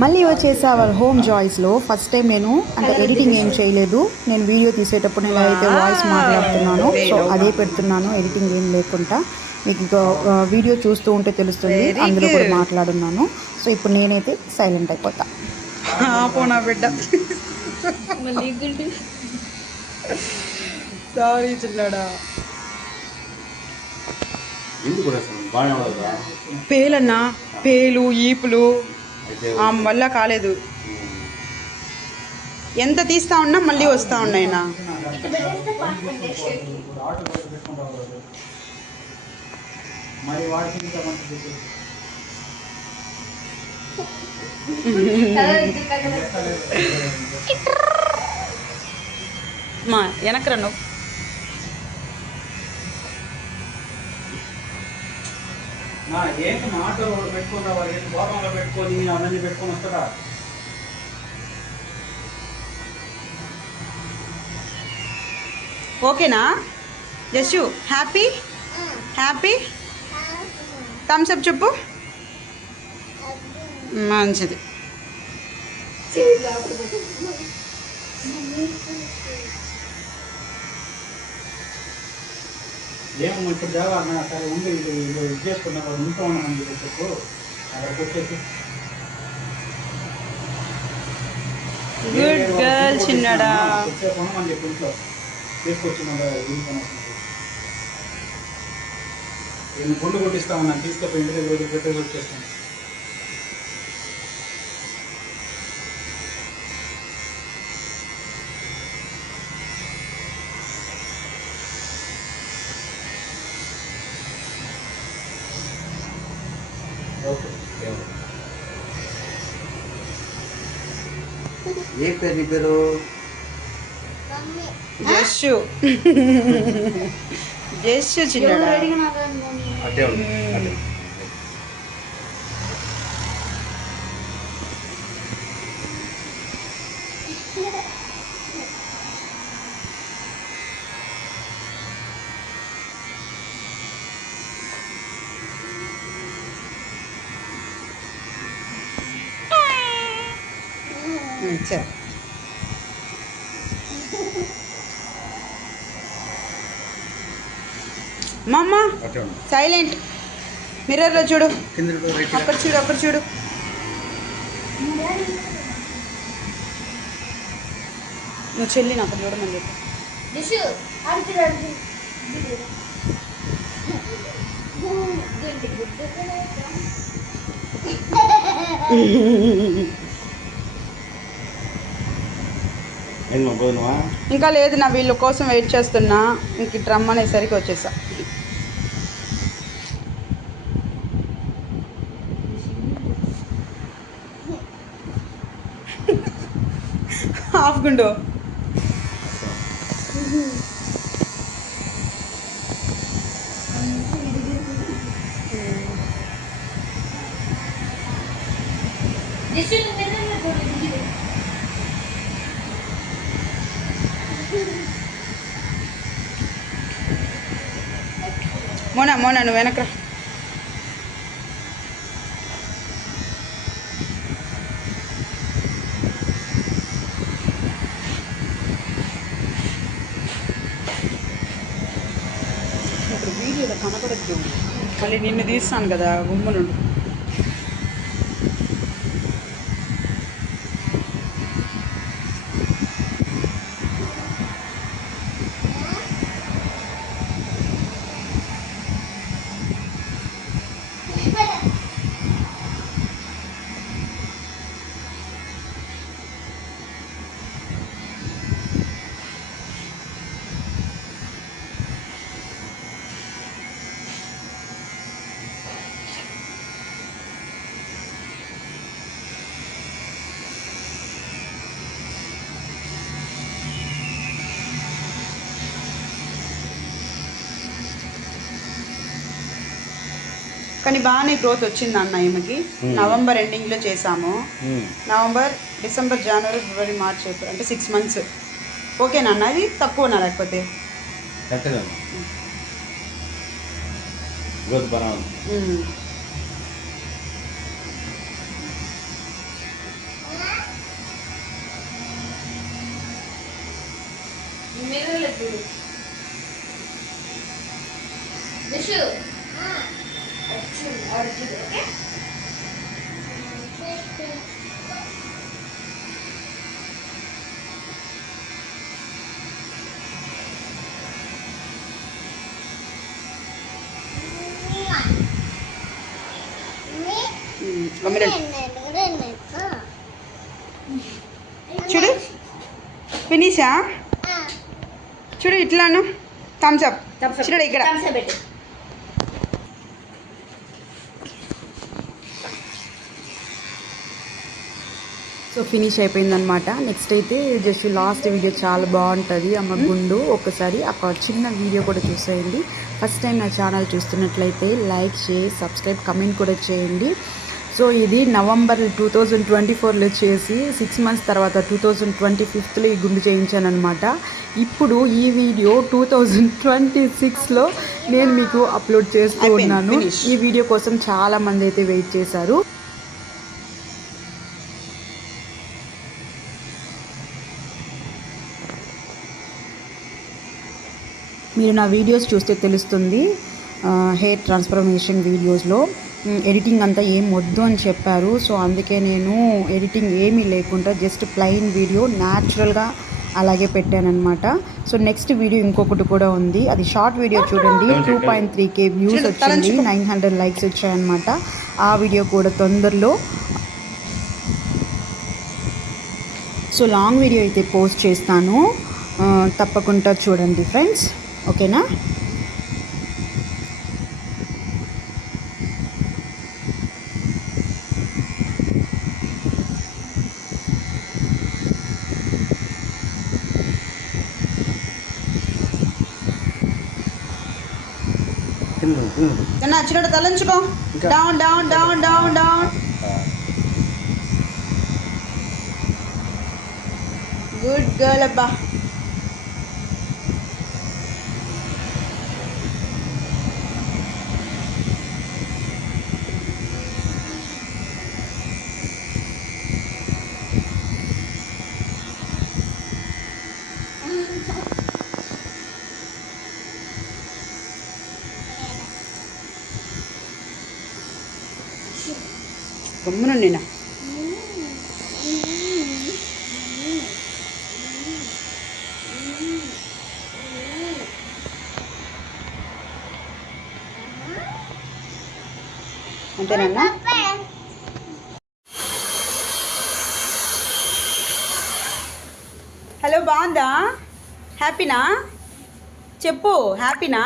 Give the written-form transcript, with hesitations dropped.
మళ్ళీ వచ్చేసి వాళ్ళ హోమ్ జాయ్స్లో ఫస్ట్ టైం నేను అంటే ఎడిటింగ్ ఏం చేయలేదు. నేను వీడియో తీసేటప్పుడు నేను అయితే వాయిస్ మాట్లాడుతున్నాను, సో అదే పెడుతున్నాను, ఎడిటింగ్ ఏం లేకుండా. మీకు వీడియో చూస్తూ ఉంటే తెలుస్తుంది, వెరీ అందులో కూడా గుడ్. మాట్లాడున్నాను. సో ఇప్పుడు నేనైతే సైలెంట్ అయిపోతా. పోనా బిడ్డ, సారీ చిన్నాడా. పేలన్నా, పేలు ఈపులు వల్ల కాలేదు. ఎంత తీస్తా ఉన్నా మళ్ళీ వస్తా ఉన్నాయినా. మా వెనక్రా నువ్వు. ఏంటి మాటలు పెట్టుకున్నావా? ఏంటి గోపంలో పెట్టుకొని అవన్నీ పెట్టుకొని వస్తాడా? ఓకేనా జస్సు? హ్యాపీ హ్యాపీ థమ్స్ అప్ చెప్పు. మంచిది. ఏమో ఇప్పుడు దేవా అన్న సరే ఉండి ఇది చేసుకున్నా ఉంటూ ఉన్నామని చెప్పు. అక్కడికి వచ్చేసి గుడ్ గర్ల్ చిన్నడా. వచ్చేసి ఉండమని చెప్పి ఇంట్లో తీసుకొచ్చి నేను గుండు కొట్టిస్తా ఉన్నాను, తీసుకొని ఇంటి దగ్గర పెట్టేసి వచ్చేస్తాను. ఏ పేరు నీ పేరు? జస్సు. జస్సు చిన్నడా. అట్టే ఉంది. సరే మామ సైలెంట్. మిర్రర్లో చూడు, అక్కడ చూడు, అక్కడ చూడు. నువ్వు చెల్లి నాకు చూడమని చెప్పు. ఇంకా లేదు నా, వీళ్ళ కోసం వెయిట్ చేస్తున్నా. ఇంక డ్రమ్ అనేసరికి వచ్చేసా. హాఫ్ గుండు. మోనా మోనా నువ్వు వెనక్రా. ఇప్పుడు వీడియోలో కనపడద్దు, మళ్ళీ నిన్ను తీస్తాను కదా గుమ్మునుండు. కానీ బాగానే గ్రోత్ వచ్చింది అన్న ఈమెకి. నవంబర్ ఎండింగ్లో చేసాము. నవంబర్, డిసెంబర్, జనవరి, ఫిబ్రవరి, మార్చ్, ఏప్రిల్ అంటే 6 months. ఓకేనా అన్న? అది తక్కువనా లేకపోతే? చూడు ఫినిషా చూడు ఇట్లాను థమ్స్ అప్ చూడు ఇక్కడ సో ఫినిష్ అయిపోయిందనమాట. నెక్స్ట్ అయితే జస్ట్ లాస్ట్ వీడియో చాలా బాగుంటుంది అమ్మ గుండు. ఒకసారి ఒక చిన్న వీడియో కూడా చూసేయండి. ఫస్ట్ టైం నా ఛానల్ చూస్తున్నట్లయితే లైక్, షేర్, సబ్స్క్రైబ్, కమెంట్ కూడా చేయండి. సో ఇది నవంబర్ 2024లో చేసి 6 మంత్స్ తర్వాత 2025లో ఈ గుండు చేయించాను అనమాట. ఇప్పుడు ఈ వీడియో 2026లో నేను మీకు అప్లోడ్ చేస్తూ ఉన్నాను. ఈ వీడియో కోసం చాలామంది అయితే వెయిట్ చేశారు. మీరు నా వీడియోస్ చూస్తే తెలుస్తుంది. హెయిర్ ట్రాన్స్ఫర్మేషన్ వీడియోస్లో ఎడిటింగ్ అంతా ఏం వద్దు అని చెప్పారు. సో అందుకే నేను ఎడిటింగ్ ఏమీ లేకుండా జస్ట్ ప్లెయిన్ వీడియో న్యాచురల్గా అలాగే పెట్టానన్నమాట. సో నెక్స్ట్ వీడియో ఇంకొకటి కూడా ఉంది. అది షార్ట్ వీడియో చూడండి. 2.3K వ్యూస్ వచ్చింది, 900 లైక్స్ వచ్చాయన్నమాట. ఆ వీడియో కూడా తొందరలో. సో లాంగ్ వీడియో అయితే పోస్ట్ చేస్తాను, తప్పకుండా చూడండి ఫ్రెండ్స్. ఓకేనా? చిన్న తలంచుకో. Down down down down down. Good girl అబ్బా. గమ్మునుండి నా అంతేనన్నా. హలో, బాగుందా? హ్యాపీనా? చెప్పు, హ్యాపీనా?